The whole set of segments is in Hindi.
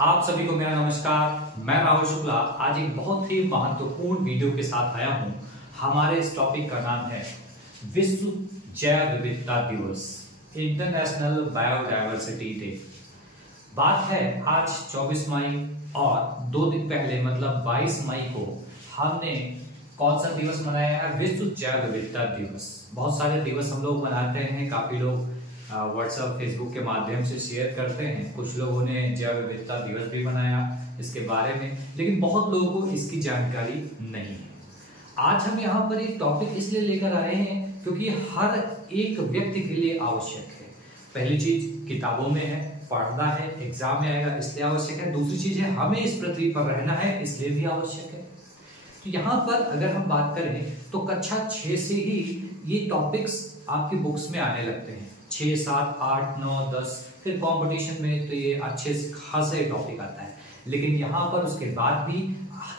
आप सभी को मेरा नमस्कार। मैं राहुल शुक्ला आज एक बहुत ही महत्वपूर्ण वीडियो के साथ आया हूं। हमारे इस टॉपिक का नाम है विश्व जैव विविधता दिवस, इंटरनेशनल बायोडायवर्सिटी डे। बात है आज 24 मई और 2 दिन पहले मतलब 22 मई को हमने कौन सा दिवस मनाया है? विश्व जैव विविधता दिवस। बहुत सारे दिवस हम लोग मनाते हैं, काफी लोग व्हाट्सएप फेसबुक के माध्यम से शेयर करते हैं। कुछ लोगों ने जैव विविधता दिवस भी मनाया इसके बारे में, लेकिन बहुत लोगों को इसकी जानकारी नहीं है। आज हम यहाँ पर एक टॉपिक इसलिए लेकर आए हैं क्योंकि हर एक व्यक्ति के लिए आवश्यक है। पहली चीज किताबों में है, पढ़ना है, एग्जाम में आएगा इसलिए आवश्यक है। दूसरी चीज है हमें इस पृथ्वी पर रहना है इसलिए भी आवश्यक है। तो यहाँ पर अगर हम बात करें तो कक्षा 6 से ही ये टॉपिक्स आपकी बुक्स में आने लगते हैं। 6, 7, 8, 9, 10 फिर कंपटीशन में तो ये अच्छे खासे टॉपिक आता है। लेकिन यहाँ पर उसके बाद भी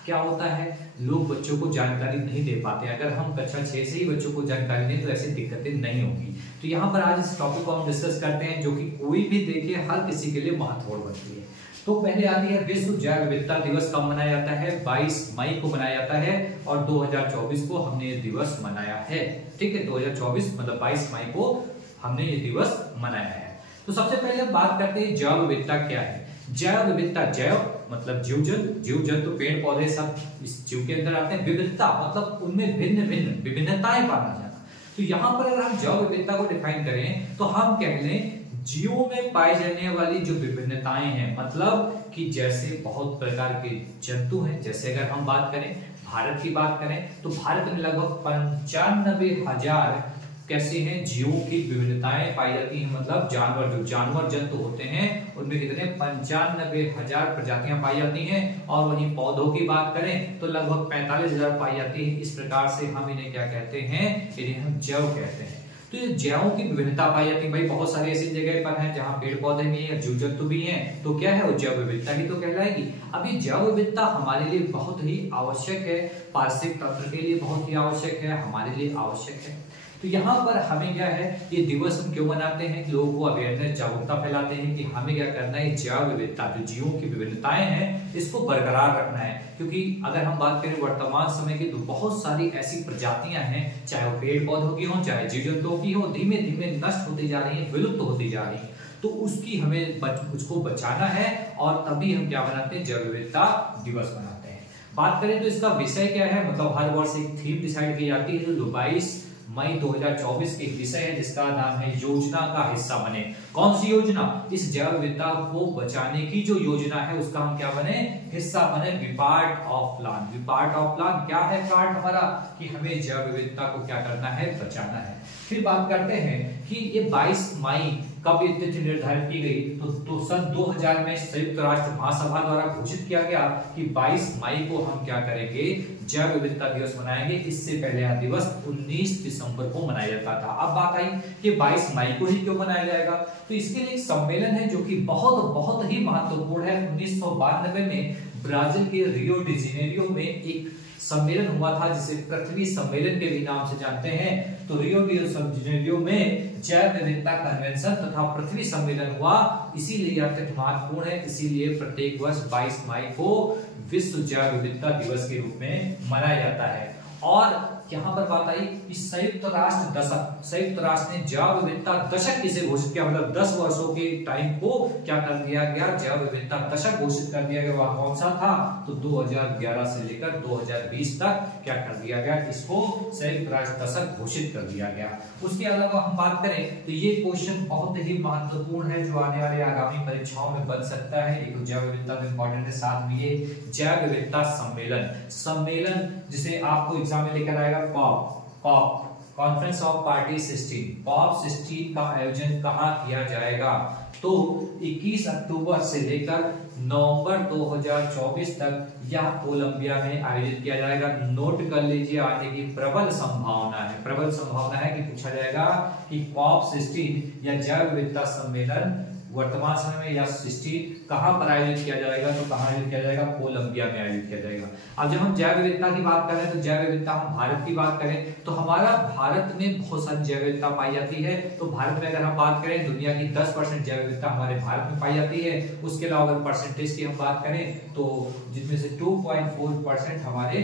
क्या होता है, लोग बच्चों को जानकारी नहीं दे पाते। अगर हम कक्षा 6 से ही बच्चों को जानकारी दें तो ऐसी दिक्कतें नहीं होगी। तो यहाँ पर आज इस टॉपिक को हम डिस्कस करते हैं जो कि कोई भी देखिए हर किसी के लिए महत्वपूर्ण बनती है। तो पहले आती है विश्व जैव विविधता दिवस कब मनाया जाता है? 22 मई को मनाया जाता है और 2024 को हमने ये दिवस मनाया है। ठीक है, 2024 मतलब 22 मई को हमने ये दिवस मनाया है। तो सबसे पहले हम बात करते हैं जैव विविधता क्या है। जैव विविधता, जैव मतलब जीव जंतु पेड़ पौधे सब इस जीव के अंदर आते हैं। विविधता मतलब उनमें भिन्न भिन्न विभिन्नताएं पाना जाना। तो यहाँ पर अगर हम जैव विविधता को डिफाइन करें तो हम कह लें जीवों में पाई जाने वाली जो विभिन्नताएं हैं, मतलब कि जैसे बहुत प्रकार के जंतु हैं। जैसे अगर हम बात करें भारत की बात करें तो भारत में लगभग 95,000 कैसे हैं जीवों की विभिन्नताएं पाई जाती हैं। मतलब जानवर, जो जानवर जंतु होते हैं उनमें कितने 95,000 प्रजातियां पाई जाती हैं। और वहीं पौधों की बात करें तो लगभग 45,000 पाई जाती है। इस प्रकार से हम इन्हें क्या कहते हैं? इन्हें हम जैव कहते हैं। तो ये जैवों की विभिन्नता पाई जाती है। भाई बहुत सारी ऐसी जगह पर है जहाँ पेड़ पौधे भी हैं, जीव जंतु भी हैं, तो क्या है वो जैव विविधता ही तो कहलाएगी। अब ये जैव विविधता हमारे लिए बहुत ही आवश्यक है, पारिस्थितिक तंत्र के लिए बहुत ही आवश्यक है, हमारे लिए आवश्यक है। तो यहाँ पर हमें क्या है, ये दिवस हम क्यों मनाते हैं? लोगों को अवेयरनेस, जागरूकता फैलाते हैं कि हमें क्या करना है, जैव विविधता जो जीवों की विभिन्नताएं हैं इसको बरकरार रखना है। क्योंकि अगर हम बात करें वर्तमान समय की तो बहुत सारी ऐसी प्रजातियां हैं, चाहे वो पेड़ पौधों की हो चाहे जीव जंतुओं की हो, धीमे धीमे नष्ट होती जा रही है, विलुप्त होती जा रही है। तो उसकी हमें उसको बचाना है और तभी हम क्या बनाते हैं, जैव विविधता दिवस बनाते हैं। बात करें तो इसका विषय क्या है, मतलब हर वर्ष एक थीम डिसाइड की जाती है जो 22 मई 2024 के विषय है जिसका नाम है योजना का हिस्सा बने। कौन सी योजना? इस जैव विविधता को बचाने की जो योजना है उसका हम क्या बने, हिस्सा बने। Be part of plan. Be part of plan क्या है? पार्ट हमारा कि हमें जैव विविधता को क्या करना है, बचाना है। फिर बात करते हैं कि ये 22 मई कब ये तिथि निर्धारित की गई? तो सन 2000 में संयुक्त राष्ट्र महासभा द्वारा घोषित किया गया कि 22 मई को हम क्या करेंगे, जैव विविधता दिवस मनाएंगे। इससे पहले यह दिवस 19 दिसंबर को मनाया जाता था। अब बात आई कि 22 मई को ही क्यों मनाया जाएगा? तो इसके लिए एक सम्मेलन है जो कि बहुत ही महत्वपूर्ण है। 1992 में ब्राजील के रियो डी जेनेरियो में एक सम्मेलन हुआ था जिसे पृथ्वी सम्मेलन के भी नाम से जानते हैं। तो रियो डी जेनेरियो में जैव विविधता कन्वेंशन तथा पृथ्वी सम्मेलन हुआ, इसीलिए अत्यंत महत्वपूर्ण है। इसीलिए प्रत्येक वर्ष 22 मई को विश्व जैव विविधता दिवस के रूप में मनाया जाता है। और यहाँ पर बात आई कि संयुक्त राष्ट्र दशक, संयुक्त राष्ट्र ने जैव विविधता दशक किसे घोषित किया, मतलब 10 वर्षों के टाइम को क्या कर दिया गया, जैव विविधता दशक घोषित कर दिया गया। वह कौन सा था? तो 2011 से लेकर 2020 तक क्या कर दिया गया, इसको संयुक्त राष्ट्र दशक घोषित कर दिया गया। उसके अलावा हम बात करें तो ये क्वेश्चन बहुत ही महत्वपूर्ण है जो आने वाली आगामी परीक्षाओं में बन सकता है। एक जैव विविधता में इंपॉर्टेंट है, साथ में ये जैव विविधता सम्मेलन जिसे आपको एग्जाम में लेकर आएगा COP conference of party 16। COP 16 का आयोजन कहाँ किया जाएगा? तो 21 अक्टूबर से लेकर नवंबर 2024 तक यह कोलंबिया में आयोजित किया जाएगा। नोट कर लीजिए, आने की प्रबल संभावना है कि पूछा जाएगा कि कॉप 16 या जैव विविधता सम्मेलन वर्तमान समय में या सृष्टि कहाँ पर आयोजित किया जाएगा, तो कहाँ आयोजित किया जाएगा, कोलंबिया में आयोजित किया जाएगा। अब जब हम जैव विविधता की बात करें तो जैव विविधता हम भारत की बात करें तो हमारा भारत में बहुत सारी जैव विविधता पाई जाती है। तो भारत में अगर हम बात करें दुनिया की 10% जैव विविधता हमारे भारत में पाई जाती है। उसके अलावा अगर परसेंटेज की हम बात करें तो जिसमें से 2.4% हमारे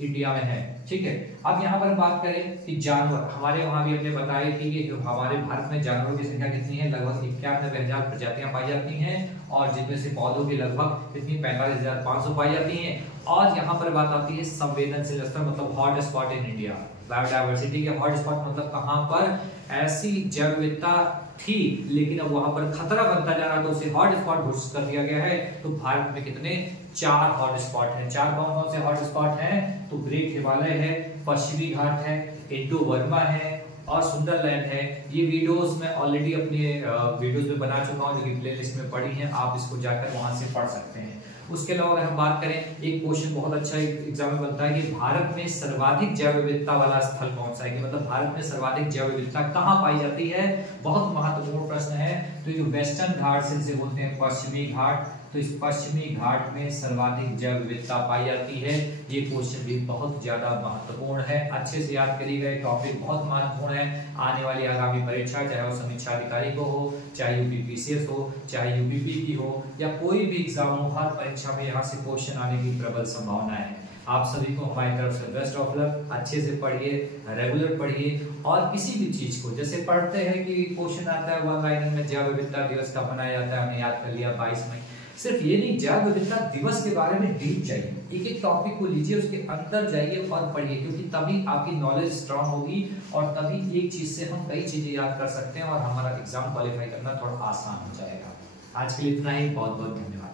इंडिया में है। ठीक है, अब यहाँ पर बात करें कि जानवर, हमारे वहां भी हमने बताया थी कि हमारे भारत में जानवरों की संख्या कितनी है, लगभग 91,000 प्रजातियां पाई जाती हैं और जिनमें से पौधों की लगभग कितनी 45,500 पाई जाती हैं। और यहाँ पर बात आती है संवेदनशील स्तर मतलब hot spot in India. Biodiversity के हॉट स्पॉट मतलब कहाँ पर ऐसी जैव विविधता थी लेकिन अब वहां पर खतरा बनता जा रहा तो उसे हॉट स्पॉट घोषित कर दिया गया है। तो भारत में कितने 4 हॉट स्पॉट हैं। 4 कौन कौन से हॉट स्पॉट हैं, तो ग्रेट हिमालय है, पश्चिमी घाट है, इंडो बर्मा है और सुंदरलैंड है। ये वीडियोस मैं ऑलरेडी अपने वीडियोस में बना चुका हूं जो कि प्लेलिस्ट में पड़ी हैं, आप इसको जाकर वहां से पढ़ सकते हैं। उसके अलावा अगर हम बात करें, एक क्वेश्चन बहुत अच्छा एग्जाम में बनता है कि भारत में सर्वाधिक जैव विविधता वाला स्थल कौन सा है, कि मतलब भारत में सर्वाधिक जैव विविधता कहाँ पाई जाती है। बहुत महत्वपूर्ण प्रश्न है। तो ये जो वेस्टर्न घाट से जिसे बोलते हैं पश्चिमी घाट, तो इस पश्चिमी घाट में सर्वाधिक जैव विविधता पाई जाती है। ये क्वेश्चन भी बहुत ज्यादा महत्वपूर्ण है, अच्छे से याद करिएगा। ये टॉपिक बहुत महत्वपूर्ण है। आने वाली आगामी परीक्षा चाहे वो समीक्षा अधिकारी को हो, चाहे यूपीपीसीएस हो, चाहे यूपीपी की हो या कोई भी एग्जाम हो, हर परीक्षा में यहाँ से क्वेश्चन आने की प्रबल संभावना है। आप सभी को हमारी तरफ से बेस्ट ऑफ लक। अच्छे से पढ़िए, रेगुलर पढ़िए और किसी भी चीज को जैसे पढ़ते हैं कि क्वेश्चन आता है वन लाइनर में जैव विविधता दिवस कब मनाया जाता है, हमने याद कर लिया 22 मई। सिर्फ ये नहीं, जैव विविधता दिवस के बारे में डीप जाइए, एक एक टॉपिक को लीजिए, उसके अंदर जाइए और पढ़िए, क्योंकि तभी आपकी नॉलेज स्ट्रांग होगी और तभी एक चीज से हम कई चीजें याद कर सकते हैं और हमारा एग्जाम क्वालिफाई करना थोड़ा आसान हो जाएगा। आज के लिए इतना ही, बहुत बहुत धन्यवाद।